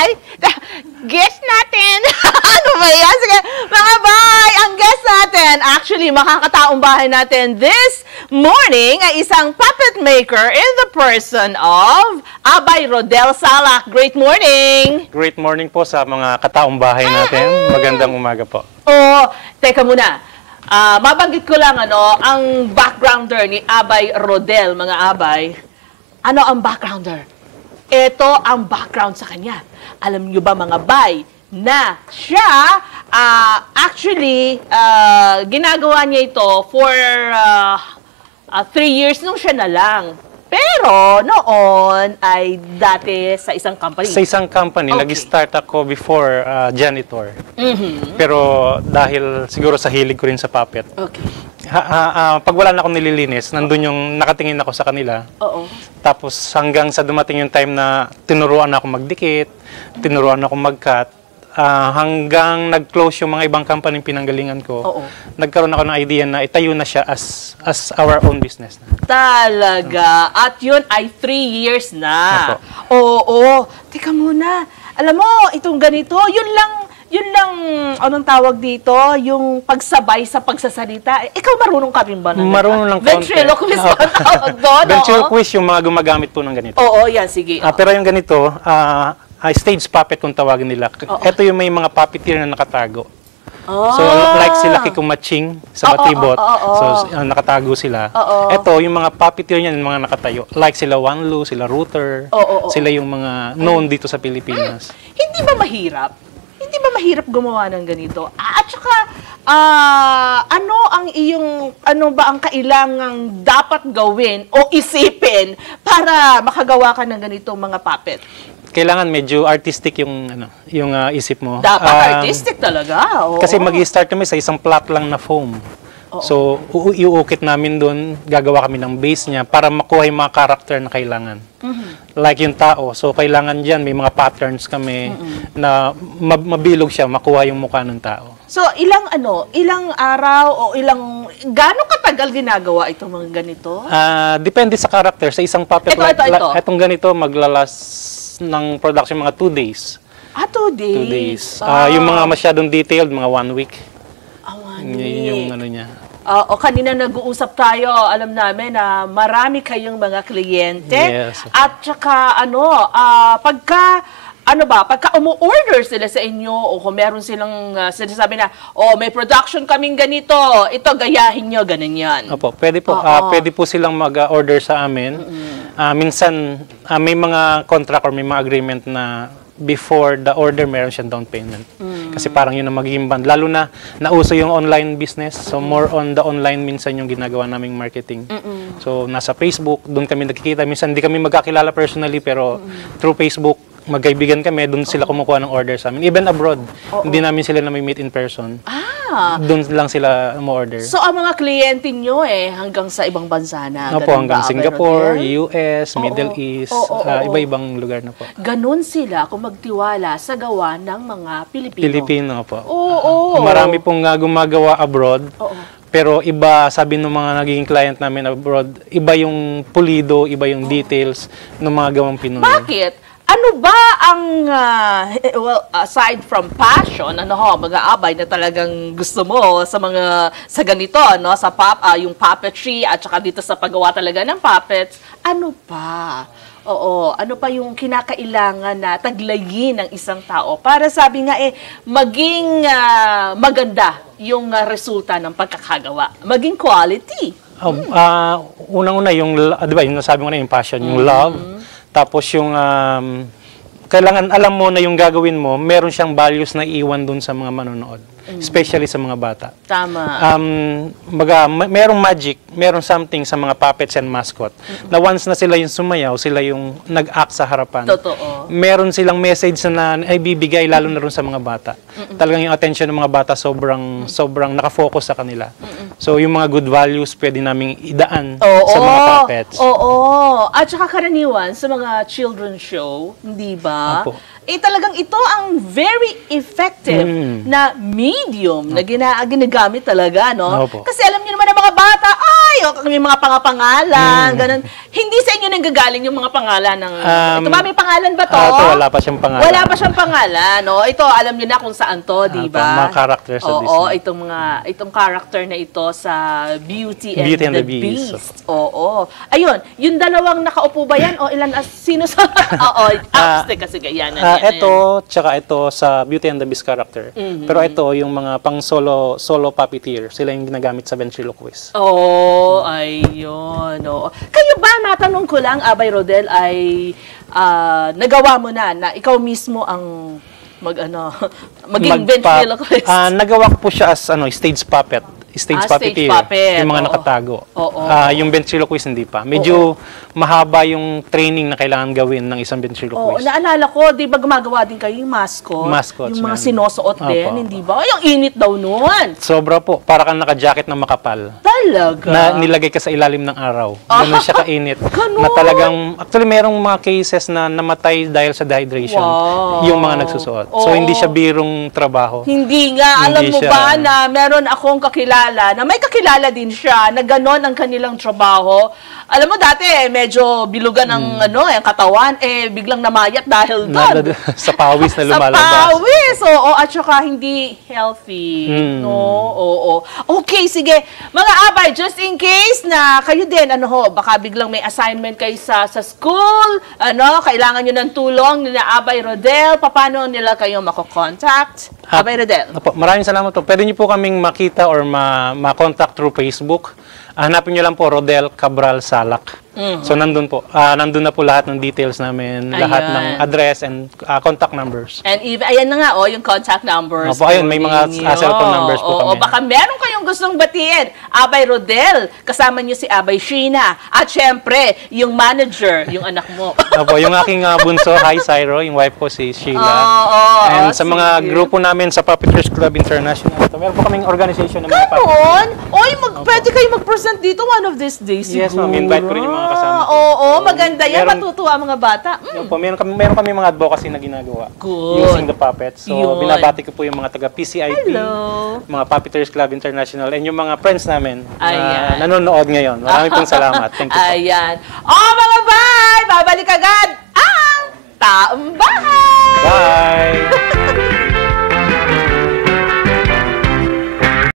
Bay, guest natin. Ano ba yan? Sige, mga Bay, ang guest natin, actually, makakataong bahay natin this morning ay isang puppet maker in the person of Abay Rodel Salak. Great morning! Great morning po sa mga kataong bahay natin. Magandang umaga po. Oh, teka muna. Mabanggit ko lang ang backgrounder ni Abay Rodel, mga Abay. Ano ang backgrounder? Ito ang background sa kanya. Alam niyo ba, mga Bay, na siya, actually, ginagawa niya ito for 3 years nung siya na lang. Pero noon ay dati sa isang company. Sa isang company, Okay. nag-start ako before janitor. Pero dahil siguro sa hilig ko rin sa puppet, Okay. pag wala na akong nililinis, nandun yung nakatingin ako sa kanila. Oo. Tapos hanggang sa dumating yung time na tinuruan ako magdikit, tinuruan ako mag-cut, hanggang nag-close yung mga ibang company pinanggalingan ko, Oo. nagkaroon ako ng idea na itayo na siya as our own business. Talaga. At yun ay 3 years na. Oo. Teka muna. Alam mo, itong ganito, yun lang, anong tawag dito, yung pagsabay sa pagsasalita. Ikaw marunong ka rin ba? Marunong lang konti. Ventriloquist ba tawag doon? Ventriloquist yung mga gumagamit po ng ganito. Oo, yan, sige. Pero yung ganito, stage puppet kung tawagin nila. Ito yung may mga puppeteer na nakatago. So, like sila Kikumaching sa Batibot. So, nakatago sila. Ito, yung mga puppeteer niyan, yung mga nakatayo. Like sila Wanlu, sila Router. Sila yung mga known dito sa Pilipinas. Hindi ba mahirap? Hindi ba mahirap gumawa ng ganito? At saka, ano ba ang kailangang dapat gawin o isipin para makagawa ka ng ganitong mga puppet? Kailangan medyo artistic yung isip mo. Dapat artistic talaga. Oo. Kasi mag-i-start kami sa isang flat lang na foam. So, iuukit namin doon, gagawa kami ng base niya para makuha yung mga character na kailangan. Like yung tao. So, kailangan dyan, may mga patterns kami na mabilog siya, makuha yung mukha ng tao. So, ilang araw o gaano katagal ginagawa itong mga ganito? Depende sa character. Sa isang puppet, Ito. Itong ganito, maglalas ng production mga 2 days. 2 days? 2 days. Yung mga masyadong detailed, mga 1 week. 1 week. Yun yung ano niya. Kanina nag-uusap tayo, alam namin na marami kayong mga kliyente. Yes. At saka pagka umu-order sila sa inyo o kung meron silang sinasabi na, may production kaming ganito, ito gayahin nyo, ganun yan. Opo, pwede po. Pwede po silang mag-order sa amin. Minsan, may mga contract or may mga agreement na before the order, meron siyang down payment. Kasi parang yun ang magiging band. Lalo na nauso yung online business. So, more on the online minsan yung ginagawa naming marketing. So, nasa Facebook, doon kami nagkikita. Minsan, hindi kami magkakilala personally, pero through Facebook, magkaibigan kami, doon sila kumukuha ng order sa amin. Even abroad, hindi namin sila na may meet in person. Doon lang sila mo-order. So, ang mga kliyente nyo hanggang sa ibang bansa na? Opo, hanggang Singapore, US, Middle East, iba-ibang lugar na po. Ganon sila kung magtiwala sa gawa ng mga Pilipino. Pilipino po. Marami pong gumagawa abroad. Pero iba, sabi ng mga naging client namin abroad, iba yung pulido, iba yung details ng mga gawang Pinoy. Bakit? Ano ba ang, aside from passion, mag-aabay na talagang gusto mo sa ganito, yung puppetry at saka dito sa paggawa talaga ng puppets, ano pa? Ano pa yung kinakailangan na taglayin ng isang tao para sabi nga maging maganda yung resulta ng pagkakagawa, maging quality? Unang-una yung, di ba, yung nasabi ko na yung passion, yung love. Tapos yung, kailangan alam mo na yung gagawin mo, meron siyang values na iiwan dun sa mga manonood. Especially sa mga bata. Tama. Merong magic, merong something sa mga puppets and mascot. Na once na sila yung sumayaw, sila yung nag-act sa harapan. Totoo. Meron silang message na ibibigay lalo na rin sa mga bata. Talagang yung attention ng mga bata sobrang nakafocus sa kanila. So yung mga good values pwede naming idaan sa mga puppets. At saka karaniwan sa mga children's show, hindi ba? Opo. Talagang ito ang very effective na medium na ginagamit talaga, no? Opo. Kasi alam niyo naman ng mga bata, ay, may mga pangapangalan, ganun. Hindi sa inyo nanggagaling yung mga pangalan ng... ito ba, may pangalan ba to? Ito, wala pa siyang pangalan. Wala pa siyang pangalan, no? Ito, alam niyo na kung saan to, di ba? Mga characters sa Oo, Disney. itong character na ito sa Beauty and, Beauty and the the Beast. Oo. Ayun, yung dalawang nakaupo ba yan? O ilan, sino sa... Oo, kasi yan. Ito, tsaka ito sa Beauty and the Beast character. Pero ito, yung mga pang solo puppeteer, sila yung ginagamit sa ventriloquist. Oo, ayun. Oo. Kayo ba, matanong ko lang, Abay Rodel, ay nagawa mo na ikaw mismo ang maging ventriloquist? Nagawa ko po siya as stage puppet. Stage puppeteer. Yung mga nakatago. Yung ventriloquist hindi pa. Medyo mahaba yung training na kailangan gawin ng isang ventriloquist. Naalala ko, di ba gumagawa din kayo yung mascot? Mascots, yung mga man. sinusuot din, hindi ba? Ay, ang init daw noon. Sobra po. Para kang naka-jacket na makapal. Talaga? Na nilagay ka sa ilalim ng araw. Ganun siya kainit. Ganun? Na talagang, actually merong mga cases na namatay dahil sa dehydration. Wow. Yung mga nagsusuot. So hindi siya birong trabaho. Hindi nga. Alam Hindi mo siya- ba na meron akong kakilala, na may kakilala din siya, na ganon ang kanilang trabaho. Alam mo dati, medyo bilugan ang ang katawan, biglang namayat dahil doon. Sa pawis na Sa lumalabas. pawis, oo, at saka hindi healthy. No, oo. Okay, sige. Mga abay, just in case na kayo din, baka biglang may assignment kayo sa school, kailangan nyo ng tulong ni Abay Rodel, paano nila kayo makokontakt? Abay Rodel. Opo, maraming salamat po. Pwede niyo po kaming makita or ma-contact through Facebook. Hanapin niyo lang po Rodel Cabral Salak. So nandun po. Nandun na po lahat ng details namin, lahat ng address and contact numbers. And ayan na nga, yung contact numbers. Opo, ayun, may mga cellphone numbers po kami. Baka meron kayong gustong batiin. Abay Rodel, kasama niyo si Abay Sheena. At syempre, yung manager, yung anak mo. Opo, yung aking bunso, hi Cyro, yung wife ko si Sheila. And sa mga grupo namin sa Puppeteers Club International, meron po kaming organization ng mga Ganon? Oy, pwede kayo mag-present dito one of these days. Yes, ma'am. Invite ko rin yung mga kasama ko. Oo, maganda yan. Meron- Matutuwa ang mga bata. Yun po, meron kami mga advocacy na ginagawa. Good. Using the puppets. So, Yun. binabati ko po yung mga taga PCIP, Hello. mga Puppeteers Club International, and yung mga friends namin Ayan. na nanonood ngayon. Maraming pong salamat. Thank you po. Ayan. Mga bay! Babalik agad ang Taong Bahay! Bye!